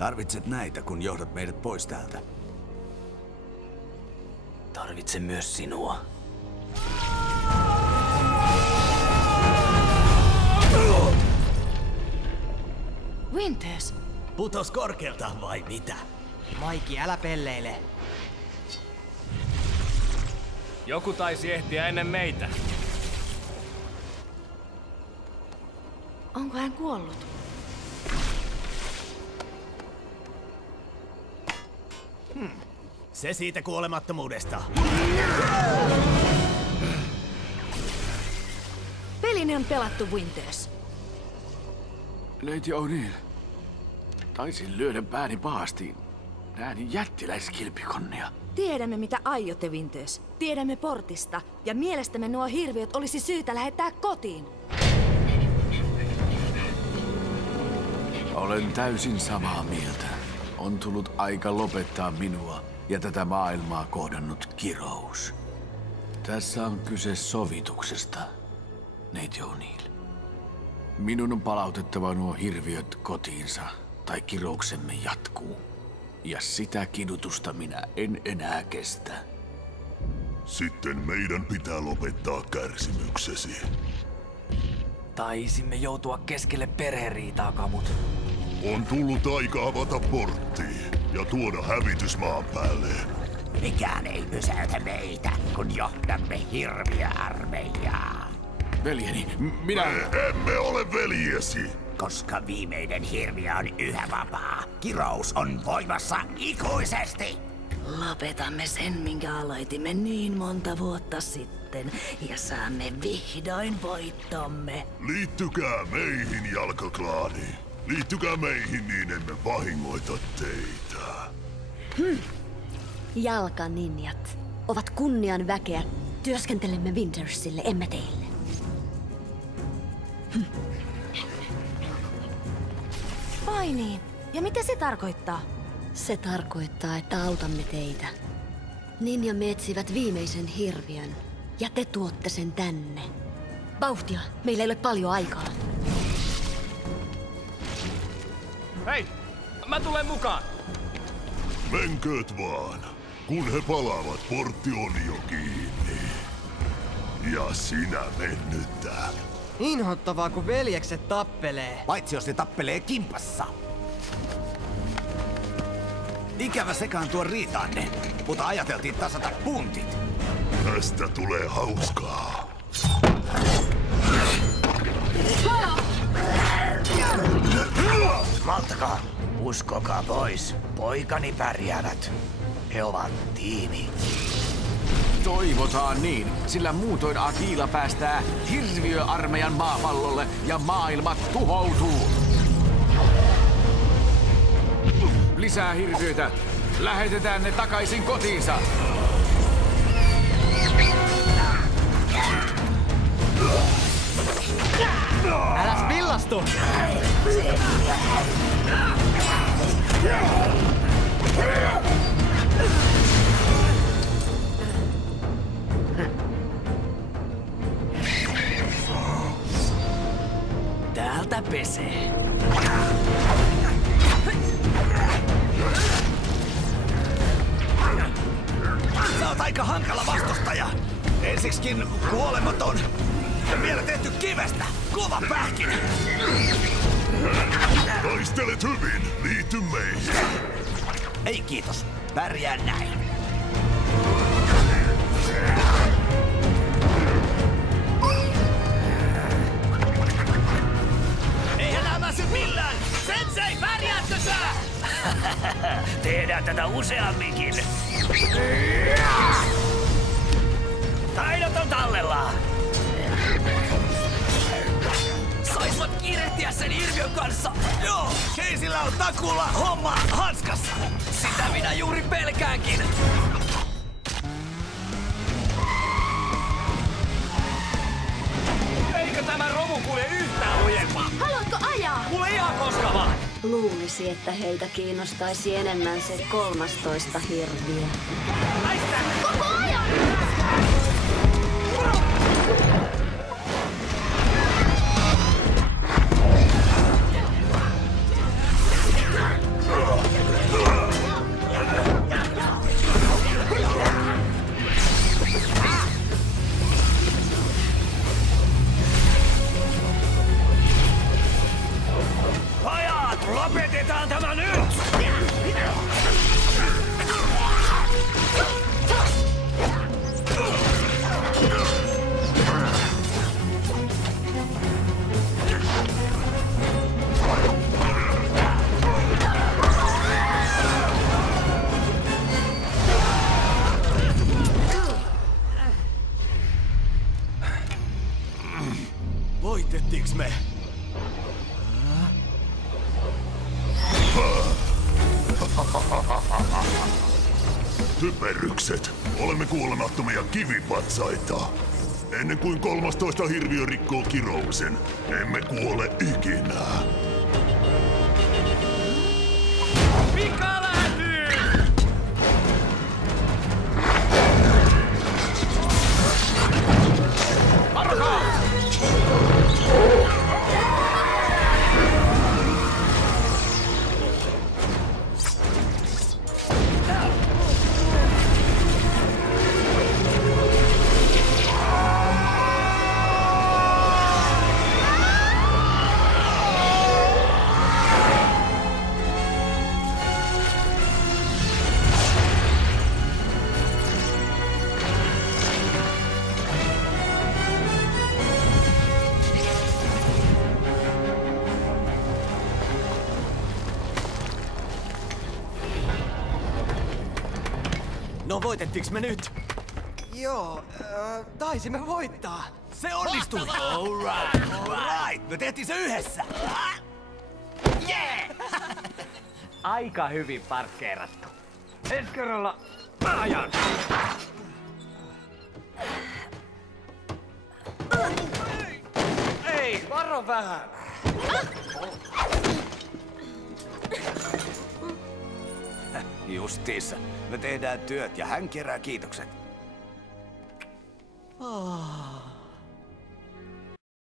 Tarvitset näitä, kun johdat meidät pois täältä. Tarvitsen myös sinua. Winters! Putos korkealta vai mitä? Maiki, älä pelleile. Joku taisi ehtiä ennen meitä. Onko hän kuollut? Se siitä kuolemattomuudesta. Pelini on pelattu, Winters. Lady O'Neill. Taisin lyödä pääni paastiin. Näin jättiläiskilpikonnia. Tiedämme, mitä aiotte, Winters. Tiedämme portista. Ja mielestämme nuo hirviöt olisi syytä lähettää kotiin. Olen täysin samaa mieltä. On tullut aika lopettaa minua ja tätä maailmaa kohdannut kirous. Tässä on kyse sovituksesta, Lady O'Neill. Minun on palautettava nuo hirviöt kotiinsa, tai kirouksemme jatkuu. Ja sitä kidutusta minä en enää kestä. Sitten meidän pitää lopettaa kärsimyksesi. Taisimme joutua keskelle perheriitaa, Kamut. On tullut aika avata portti ja tuoda hävitys maan päälle. Mikään ei pysäytä meitä, kun johdamme hirviöarmeijaa. Veljeni, minä... Me emme ole veljesi. Koska viimeinen hirviö on yhä vapaa, kirous on voimassa ikuisesti. Lopetamme sen, minkä aloitimme niin monta vuotta sitten, ja saamme vihdoin voittomme. Liittykää meihin, jalkaklaani. Liittykää meihin, niin emme vahingoita teitä. Jalkaninjat ovat kunnian väkeä. Työskentelemme Wintersille, emme teille. Vai niin? Ja mitä se tarkoittaa? Se tarkoittaa, että autamme teitä. Ninjamme etsivät viimeisen hirviön, ja te tuotte sen tänne. Vauhtia, meillä ei ole paljon aikaa. Hei! Mä tulen mukaan! Menkööt vaan. Kun he palaavat, portti on jo kiinni. Ja sinä mennyttä. Inhottavaa, kun veljekset tappelee. Paitsi jos ne tappelee kimpassa. Ikävä sekaantua riitaanne, mutta ajateltiin tasata puntit. Tästä tulee hauskaa. Malttakaa, uskokaa pois. Poikani pärjäävät. He ovat tiimi. Toivotaan niin, sillä muutoin Akila päästää hirviöarmeijan maapallolle ja maailma tuhoutuu. Lisää hirviöitä. Lähetetään ne takaisin kotiinsa. Älä spillastu! Täältä pesee. Sä oot aika hankala vastustaja. Ensiksikin kuolematon. Ja vielä tehty kivestä. Kova pähkinä. Taistelet hyvin. Liity meihin. Ei kiitos. Pärjään näin. Eihän lämäsy millään! Sensei, pärjäätkö sä? Tehdään tätä useamminkin. Taidot on tallella. Saisvat kiirehtiä sen hirviön kanssa. Joo, Keisillä on takuulla homma hanskassa. Sitä minä juuri pelkäänkin. Eikö tämä romu kulje yhtään lujempaa? Haluatko ajaa? Kuule ihan koska vaan. Luulisi, että heitä kiinnostaisi enemmän se 13 hirviö. Koko ajan! Voitettiinks me? Typerrykset. Olemme kuolemattomia kivipatsaita. Ennen kuin 13 hirviö rikkoo kirouksen, emme kuole ikinä. Pikalähetys! Varokaa! No voitettiinks me nyt? Joo, taisimme voittaa. Se onnistui! Alright! Me tehtiin se yhdessä! Aika hyvin parkkeerattu. Ensi kerralla mä ajan. Ei, varo vähän. Justiinsa. Me tehdään työt ja hän kerää kiitokset.